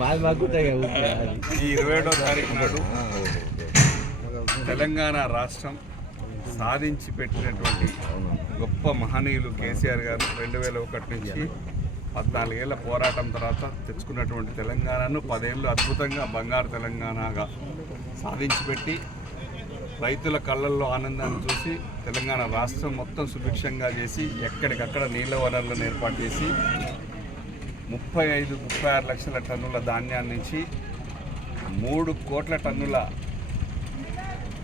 మాది మాకుంటాయి ఈ ఇరవై ఏడో తారీఖు నాడు తెలంగాణ రాష్ట్రం సాధించి పెట్టినటువంటి గొప్ప మహనీయులు కేసీఆర్ గారు రెండు వేల ఒకటి నుంచి పద్నాలుగేళ్ళ పోరాటం తర్వాత తెచ్చుకున్నటువంటి తెలంగాణను పదేళ్ళు అద్భుతంగా బంగారు తెలంగాణగా సాధించి పెట్టి రైతుల కళ్ళల్లో ఆనందాన్ని చూసి తెలంగాణ రాష్ట్రం మొత్తం సుభిక్షంగా చేసి ఎక్కడికక్కడ నీళ్ళ వనరులను ఏర్పాటు చేసి ముప్పై ఐదు ముప్పై ఆరు లక్షల టన్నుల ధాన్యాన్ని నుంచి మూడు కోట్ల టన్నుల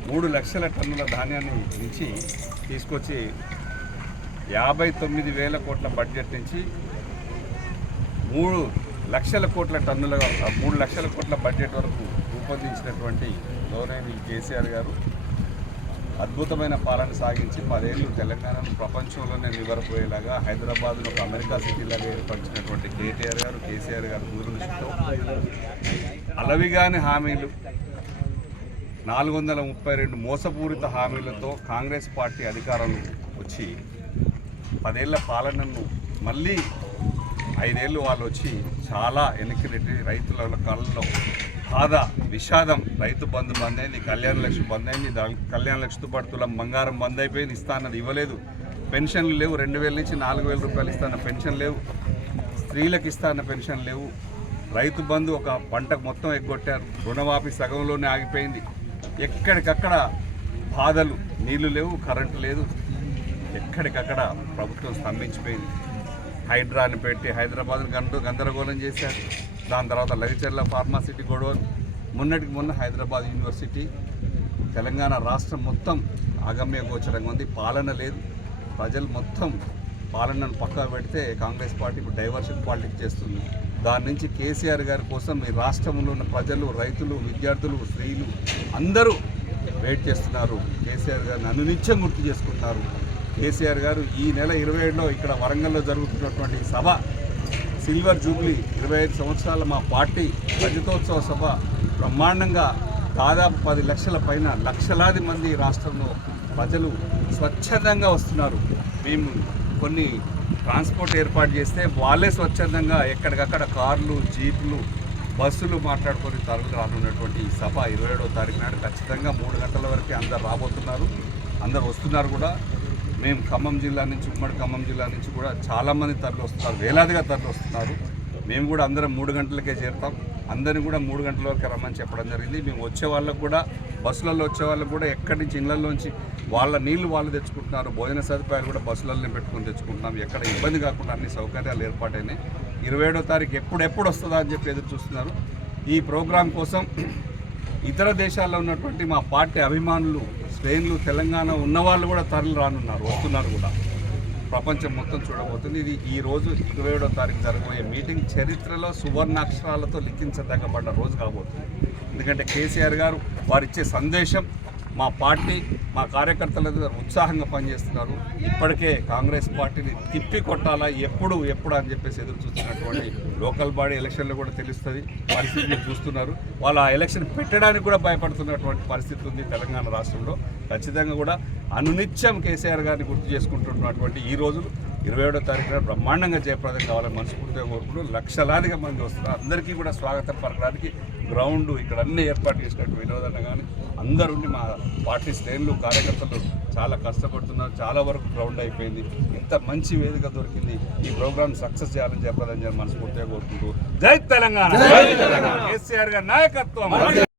మూడు లక్షల టన్నుల ధాన్యాన్ని నుంచి తీసుకొచ్చి యాభై తొమ్మిది వేల కోట్ల బడ్జెట్ నుంచి మూడు లక్షల కోట్ల టన్నుల మూడు లక్షల కోట్ల బడ్జెట్ వరకు రూపొందించినటువంటి గౌరవనీయులు కేసీఆర్ గారు. అద్భుతమైన పాలన సాగించి పదేళ్ళు తెలంగాణను ప్రపంచంలోనే నివరపోయేలాగా హైదరాబాద్ను ఒక అమెరికా సిటీలాగా ఏర్పరిచినటువంటి కేటీఆర్ గారు కేసీఆర్ గారు దూరదృష్టితో అలవిగాని హామీలు నాలుగు వందల ముప్పై రెండు మోసపూరిత హామీలతో కాంగ్రెస్ పార్టీ అధికారంలో వచ్చి పదేళ్ళ పాలనను మళ్ళీ ఐదేళ్ళు వాళ్ళు వచ్చి చాలా వెనక్కి రైతుల కళ్ళలో బాధ విషాదం రైతు బంధు బంద్ అయింది కళ్యాణ లక్ష్మి బంద్ అయింది దా- కళ్యాణ లక్ష్మితో పాటు తులం బంగారం బంద్ అయిపోయింది ఇస్తా ఇవ్వలేదు. పెన్షన్లు లేవు రెండు వేల నుంచి నాలుగు వేల రూపాయలు ఇస్తాన పెన్షన్ లేవు. స్త్రీలకు ఇస్తాన పెన్షన్ లేవు. రైతు బంధు ఒక పంటకు మొత్తం ఎగ్గొట్టారు. రుణమాఫీ సగంలోనే ఆగిపోయింది. ఎక్కడికక్కడ బాధలు నీళ్ళు లేవు కరెంటు లేదు. ఎక్కడికక్కడ ప్రభుత్వం స్తంభించిపోయింది. హైడ్రాని పెట్టి హైదరాబాద్ను గంట గందరగోళం చేశారు. దాని తర్వాత లగిచర్ల ఫార్మాసిటీ గొడవలు. మొన్నటికి మొన్న హైదరాబాద్ యూనివర్సిటీ తెలంగాణ రాష్ట్రం మొత్తం అగమ్య గోచరంగా ఉంది. పాలన లేదు. ప్రజలు మొత్తం పాలనను పక్కకు పెడితే కాంగ్రెస్ పార్టీ ఇప్పుడు డైవర్షన్ పాలిటిక్స్ చేస్తుంది. దాని నుంచి కేసీఆర్ గారి కోసం ఈ రాష్ట్రంలో ఉన్న ప్రజలు రైతులు విద్యార్థులు స్త్రీలు అందరూ వెయిట్ చేస్తున్నారు. కేసీఆర్ గారిని అనునిత్యం గుర్తు చేసుకుంటున్నారు. కేసీఆర్ గారు ఈ నెల ఇరవై ఏడులో ఇక్కడ వరంగల్లో జరుగుతున్నటువంటి సభ సిల్వర్ జూబ్లీ ఇరవై ఐదు సంవత్సరాల మా పార్టీ రజతోత్సవ సభ బ్రహ్మాండంగా దాదాపు పది లక్షల పైన లక్షలాది మంది రాష్ట్రంలో ప్రజలు స్వచ్ఛందంగా వస్తున్నారు. మేము కొన్ని ట్రాన్స్పోర్ట్ ఏర్పాటు చేస్తే వాళ్ళే స్వచ్ఛందంగా ఎక్కడికక్కడ కార్లు జీపులు బస్సులు మాట్లాడుకొని తరలి రానున్నటువంటి ఈ సభ ఇరవై ఏడవ తారీఖు నాడు ఖచ్చితంగా మూడు గంటల వరకు అందరు రాబోతున్నారు. అందరు వస్తున్నారు కూడా. మేము ఖమ్మం జిల్లా నుంచి ఉమ్మడి ఖమ్మం జిల్లా నుంచి కూడా చాలామంది తరలి వస్తున్నారు వేలాదిగా తరలి వస్తున్నారు. మేము కూడా అందరం మూడు గంటలకే చేరుతాం. అందరిని కూడా మూడు గంటల వరకు రమ్మని చెప్పడం జరిగింది. మేము వచ్చే వాళ్ళకు కూడా బస్సులలో వచ్చే వాళ్ళకు కూడా ఎక్కడి నుంచి ఇళ్ళలోంచి వాళ్ళ నీళ్ళు వాళ్ళు తెచ్చుకుంటున్నారు భోజన సదుపాయాలు కూడా బస్సులలో పెట్టుకుని తెచ్చుకుంటున్నాం. ఎక్కడ ఇబ్బంది కాకుండా అన్ని సౌకర్యాలు ఏర్పాటైనాయి. ఇరవై ఏడో తారీఖు ఎప్పుడు ఎప్పుడు వస్తుందా అని చెప్పి ఎదురు చూస్తున్నారు. ఈ ప్రోగ్రాం కోసం ఇతర దేశాల్లో ఉన్నటువంటి మా పార్టీ అభిమానులు స్పెయిన్లు తెలంగాణ ఉన్నవాళ్ళు కూడా తరలి రానున్నారు వస్తున్నారు కూడా. ప్రపంచం మొత్తం చూడబోతుంది. ఇది ఈ రోజు ఇరవై ఏడో తారీఖు జరగబోయే మీటింగ్ చరిత్రలో సువర్ణాక్షరాలతో లిఖించదగ్గబడ్డ రోజు కాబోతుంది. ఎందుకంటే కేసీఆర్ గారు వారిచ్చే సందేశం మా పార్టీ మా కార్యకర్తల ఉత్సాహంగా పనిచేస్తున్నారు. ఇప్పటికే కాంగ్రెస్ పార్టీని తిప్పి కొట్టాలా ఎప్పుడు ఎప్పుడు అని చెప్పేసి ఎదురు చూస్తున్నటువంటి లోకల్ బాడీ ఎలక్షన్లో కూడా తెలుస్తుంది. పరిస్థితిని చూస్తున్నారు. వాళ్ళు ఆ ఎలక్షన్ పెట్టడానికి కూడా భయపడుతున్నటువంటి పరిస్థితి ఉంది తెలంగాణ రాష్ట్రంలో. ఖచ్చితంగా కూడా అనునిత్యం కేసీఆర్ గారిని గుర్తు చేసుకుంటున్నటువంటి ఈ రోజులు ఇరవై ఏడో తారీఖున బ్రహ్మాండంగా జయప్రదం కావాలని మనస్ఫూర్తిగా కోరుకుంటూ లక్షలాదిగా మంది వస్తున్నారు. అందరికీ కూడా స్వాగతం పలకడానికి గ్రౌండ్ ఇక్కడ అన్ని ఏర్పాటు చేసినట్టు వినోదన్న కానీ అందరుండి మా పార్టీ శ్రేణులు కార్యకర్తలు చాలా కష్టపడుతున్నారు. చాలా వరకు గ్రౌండ్ అయిపోయింది. ఇంత మంచి వేదిక దొరికింది. ఈ ప్రోగ్రామ్ సక్సెస్ చేయాలని చేయాలని మనస్ఫూర్తిగా కోరుకుంటూ జై తెలంగాణ! కేసీఆర్ గారి నాయకత్వం!